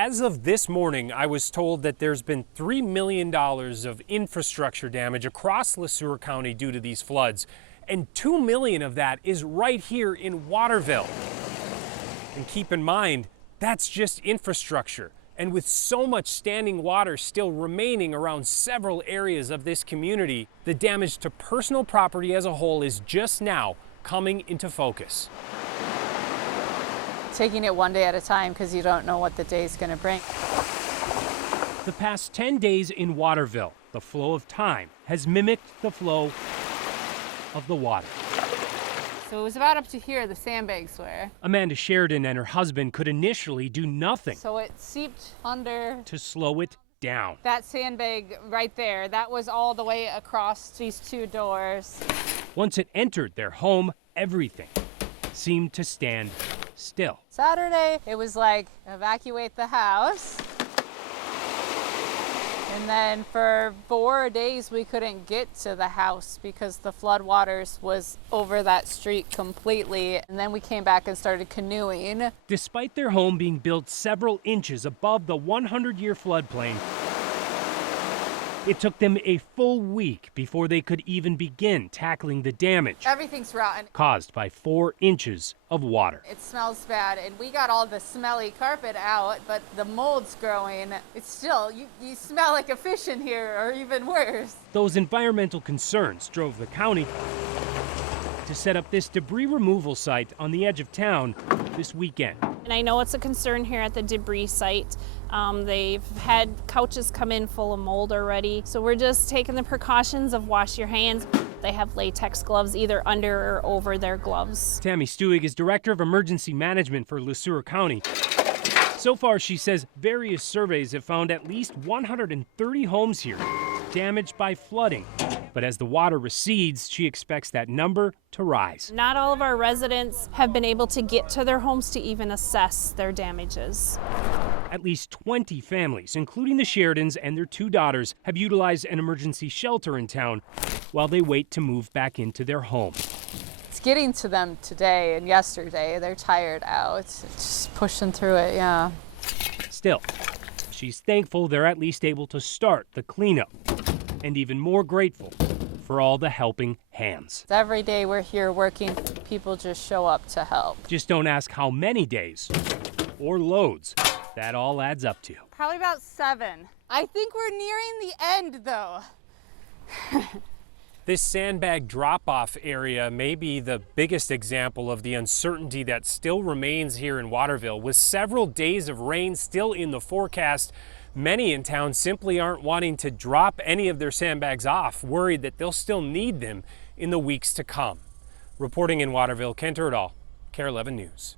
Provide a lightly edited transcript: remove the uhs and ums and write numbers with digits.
As of this morning, I was told that there's been $3 million of infrastructure damage across Le Sueur County due to these floods, and $2 million of that is right here in Waterville. And keep in mind, that's just infrastructure. And with so much standing water still remaining around several areas of this community, the damage to personal property as a whole is just now coming into focus. Taking it one day at a time because you don't know what the day's going to bring. The past 10 days in Waterville, the flow of time has mimicked the flow of the water. So it was about up to here, the sandbags were. Amanda Sheridan and her husband could initially do nothing So it seeped under to slow it down. that sandbag right there. That was all the way across these two doors. Once it entered their home, everything seemed to stand still. Saturday, it was like, evacuate the house. And then for 4 days, we couldn't get to the house because the flood waters was over that street completely. And then we came back and started canoeing. Despite their home being built several inches above the 100-year floodplain, it took them a full week before they could even begin tackling the damage Everything's rotten. caused by 4 inches of water. It smells bad, and we got all the smelly carpet out, but the mold's growing. It's still, you smell like a fish in here, or even worse. Those environmental concerns drove the county to set up this debris removal site on the edge of town this weekend. And I know it's a concern here at the debris site. They've had couches come in full of mold already. So we're just taking the precautions of wash your hands. They have latex gloves either under or over their gloves. Tammy Stuig is Director of Emergency Management for Le Sueur County. So far, she says various surveys have found at least 130 homes here damaged by flooding. But as the water recedes, she expects that number to rise. Not all of our residents have been able to get to their homes to even assess their damages. At least 20 families, including the Sheridans and their 2 daughters, have utilized an emergency shelter in town while they wait to move back into their home. It's getting to them today and yesterday. They're tired out. It's just pushing through it, yeah. Still, she's thankful they're at least able to start the cleanup, and even more grateful for all the helping hands. Every day we're here working, people just show up to help. Just don't ask how many days or loads that all adds up to. Probably about 7. I think we're nearing the end, though. This sandbag drop-off area may be the biggest example of the uncertainty that still remains here in Waterville. With several days of rain still in the forecast, many in town simply aren't wanting to drop any of their sandbags off, worried that they'll still need them in the weeks to come. Reporting in Waterville, Kent Erdahl, KARE 11 News.